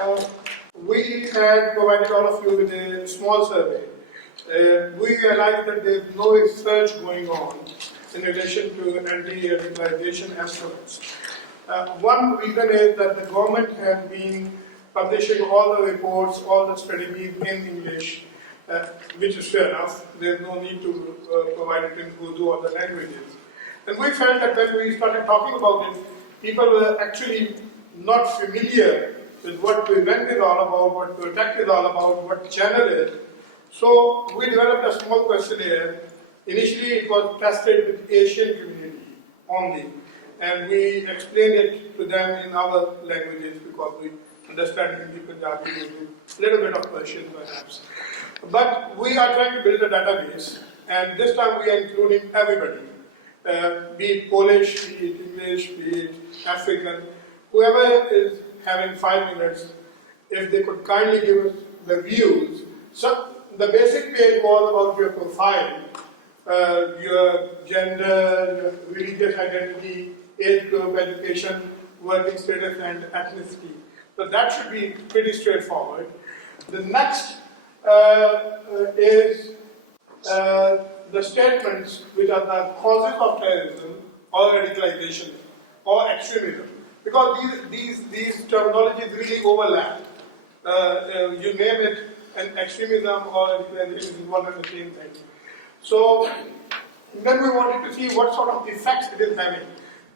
Uh, we had provided all of you with a small survey. We realized that there is no research going on in relation to anti-radicalization estimates. One reason is that the government has been publishing all the reports, all the strategies in English, which is fair enough. There's no need to provide it in Urdu or the languages. And we felt that when we started talking about it, people were actually not familiar with what prevent is all about, what protect is all about, what channel is. So we developed a small questionnaire. Initially it was tested with Asian community only, and we explained it to them in our languages because we understand Hindi, Punjabi, Urdu, a little bit of Persian perhaps. But we are trying to build a database, and this time we are including everybody, be it Polish, be it English, be it African, whoever is having 5 minutes, if they could kindly give us the views. So the basic page was about your profile, your gender, your religious identity, age group, education, working status, and ethnicity. So that should be pretty straightforward. The next is the statements which are the causes of terrorism or radicalization or extremism. Because these terminologies really overlap. You name it, and extremism or radicalization is one and the same thing. So then we wanted to see what sort of effects it is having.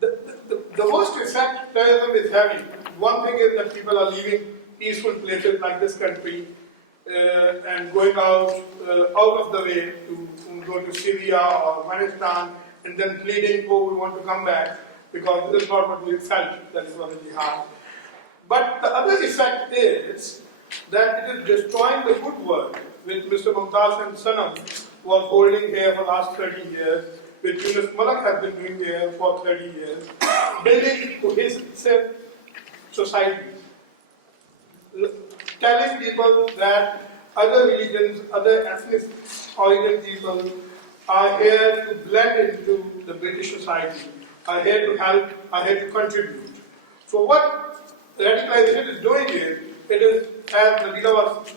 The worst effect terrorism is having, one thing is that people are leaving peaceful places like this country and going out of the way to go to Syria or Afghanistan and then pleading, oh, we want to come back because this is not what we felt, that is what the jihad. But the other effect is that it is destroying the good work which Mr. Mumtaz and Sanam was holding here for the last 30 years, which Yunus Malak has been doing here for 30 years, building cohesive societies, telling people that other religions, other ethnic origin people are here to blend into the British society, are here to help, are here to contribute. So what radicalization is doing is, it is, as Nabila was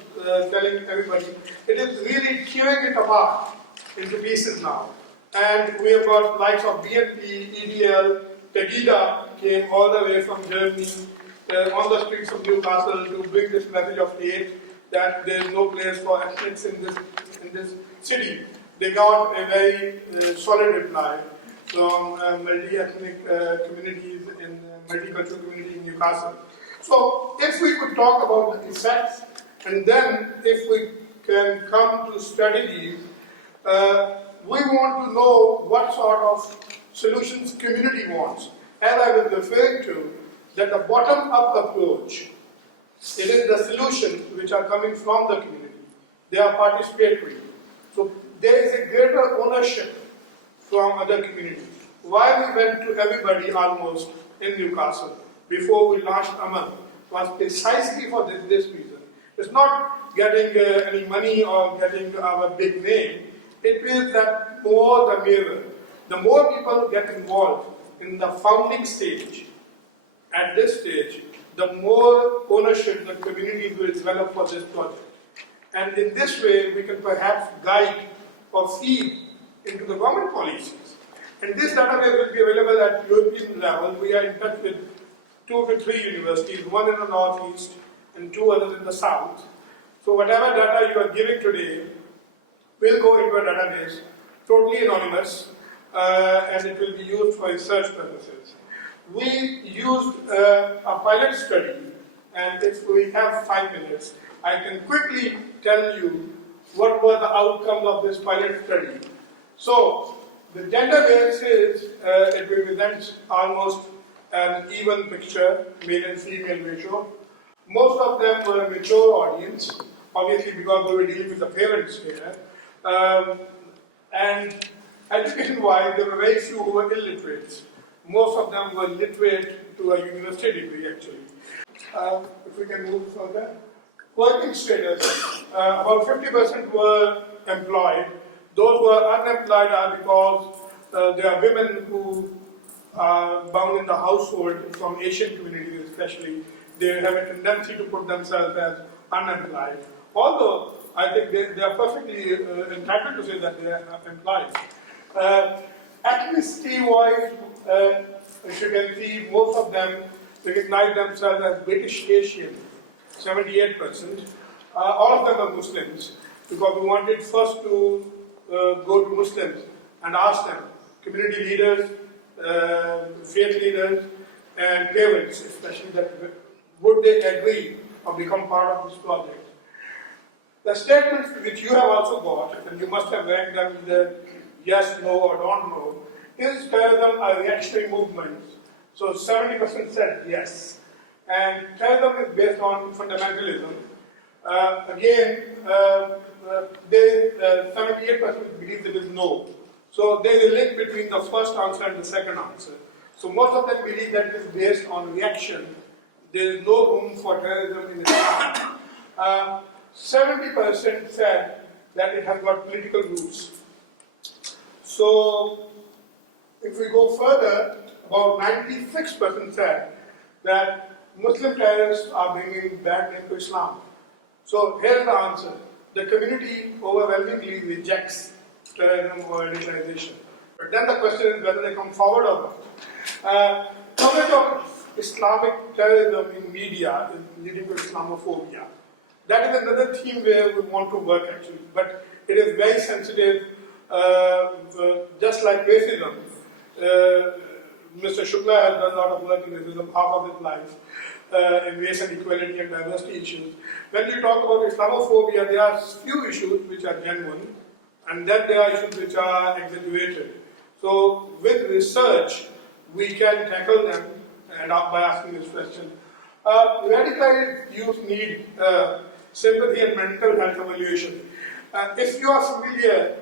telling everybody, it is really tearing it apart into pieces now. And we have got likes of BNP, EDL, Pegida came all the way from Germany on the streets of Newcastle to bring this message of hate that there is no place for ethnics in this city. They got a very solid reply from multi-ethnic communities and multicultural community in Newcastle. So if we could talk about the effects, and then if we can come to strategies, we want to know what sort of solutions community wants. As I was referring to, that the bottom-up approach, it is the solutions which are coming from the community. They are participatory. So there is a greater ownership from other communities. Why we went to everybody almost in Newcastle before we launched Aman was precisely for this reason. It's not getting any money or getting our big name. It means that more the merrier. The more people get involved in the founding stage, at this stage, the more ownership the community will develop for this project. And in this way, we can perhaps guide or feed into the government policies. And this database will be available at European level. We are in touch with 2 to 3 universities, one in the northeast and 2 others in the south. So whatever data you are giving today will go into a database, totally anonymous, and it will be used for research purposes. We used a pilot study, and if we have 5 minutes, I can quickly tell you what were the outcomes of this pilot study. So, the gender base is, it represents almost an even picture, male and female ratio. Most of them were a mature audience, obviously because we were dealing with the parents here. And education-wise, there were very few who were illiterates. Most of them were literate to a university degree, actually. If we can move further. Working status, about 50% were employed. Those who are unemployed are because there are women who are bound in the household from Asian communities especially, they have a tendency to put themselves as unemployed. Although I think they are perfectly entitled to say that they are employed. Ethnicity-wise, as you can see, most of them recognize themselves as British Asian, 78%. All of them are Muslims, because we wanted first to go to Muslims and ask them, community leaders, faith leaders, and parents especially, that would they agree or become part of this project. The statements which you have also got, and you must have ranked them either yes, no, or don't know, is terrorism a reactionary movement? So 70% said yes. And terrorism is based on fundamentalism. Again, 78% believe it is no. So there is a link between the first answer and the second answer. So most of them believe that it is based on reaction. There is no room for terrorism in Islam. 70% said that it has got political roots. So if we go further, about 96% said that Muslim terrorists are bringing bad name to Islam. So here's the answer. The community overwhelmingly rejects terrorism or radicalization. But then the question is whether they come forward or not. Coverage of Islamic terrorism in media is leading to Islamophobia. That is another theme where we want to work actually, but it is very sensitive, just like racism. Mr. Shukla has done a lot of work in racism, half of his life, in race and equality and diversity issues. When you talk about Islamophobia, there are few issues which are genuine, and then there are issues which are exaggerated. So with research, we can tackle them and by asking this question. Radicalized youth need sympathy and mental health evaluation. If you are familiar,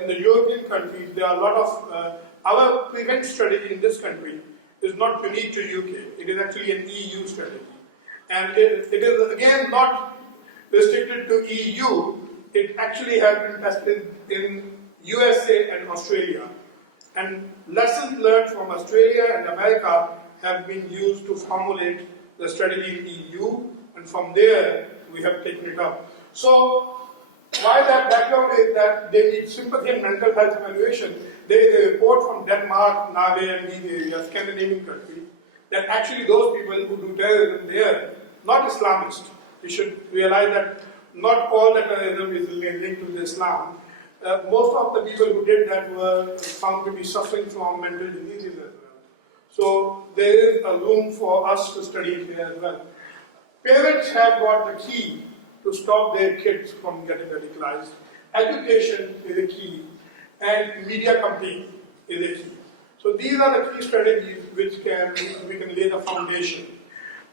in the European countries, there are a lot of, our prevent strategy in this country is not unique to UK, it is actually an EU strategy. And it is again not restricted to EU, it actually has been tested in USA and Australia. And lessons learned from Australia and America have been used to formulate the strategy in EU, and from there we have taken it up. So, why that background is that they need sympathy and mental health evaluation. There is a report from Denmark, Norway, and these areas, Scandinavian countries, that actually those people who do terrorism, they are not Islamists. We should realize that not all the terrorism is linked to Islam. Most of the people who did that were found to be suffering from mental diseases as well. So there is a room for us to study it here as well. Parents have got the key to stop their kids from getting radicalized. Education is a key, and media campaign is a key. So these are the key strategies which we can lay the foundation.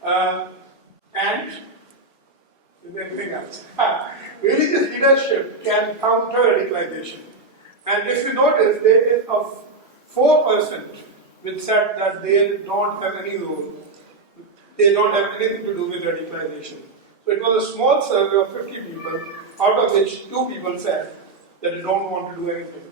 And is there anything else? Religious leadership can counter radicalization. And if you notice, there is a 4% which said that they don't have any role. They don't have anything to do with radicalization. So it was a small survey of 50 people, out of which 2 people said that they don't want to do anything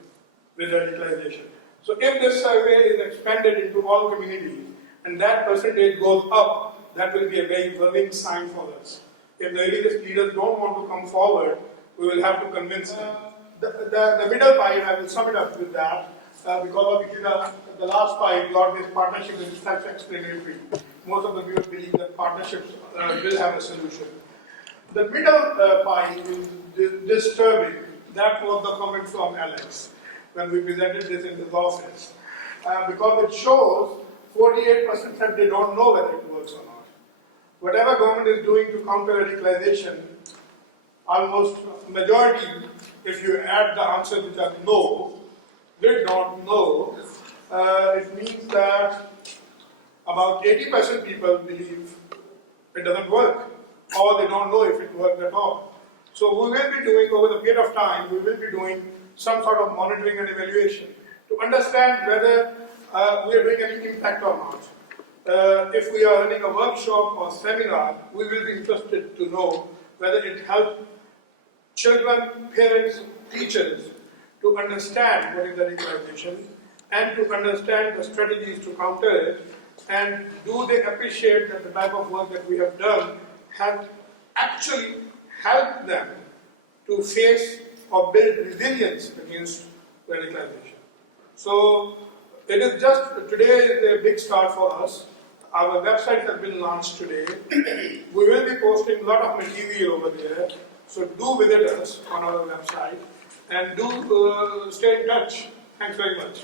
with radicalization. So if this survey is expanded into all communities and that percentage goes up, that will be a very worrying sign for us. If the religious leaders don't want to come forward, we will have to convince them. The middle pie, I will sum it up with that, because of the last pie got this partnership is self-explanatory. Most of the people believe that partnerships will have a solution. The middle pie is disturbing. That was the comment from Alex when we presented this in his office. Because it shows 48% said they don't know whether it works or not. Whatever government is doing to counter radicalization, almost majority, if you add the answers which are no, they don't know, it means that about 80% people believe it doesn't work, or they don't know if it works at all. So we will be doing, over the period of time, we will be doing some sort of monitoring and evaluation to understand whether we are doing any impact or not. If we are running a workshop or seminar, we will be interested to know whether it helps children, parents, teachers to understand what is radicalization and to understand the strategies to counter it, and do they appreciate that the type of work that we have done have actually helped them to face or build resilience against radicalization. So it is just, today is a big start for us. Our website has been launched today. We will be posting a lot of material over there. So do visit us on our website and do stay in touch. Thanks very much.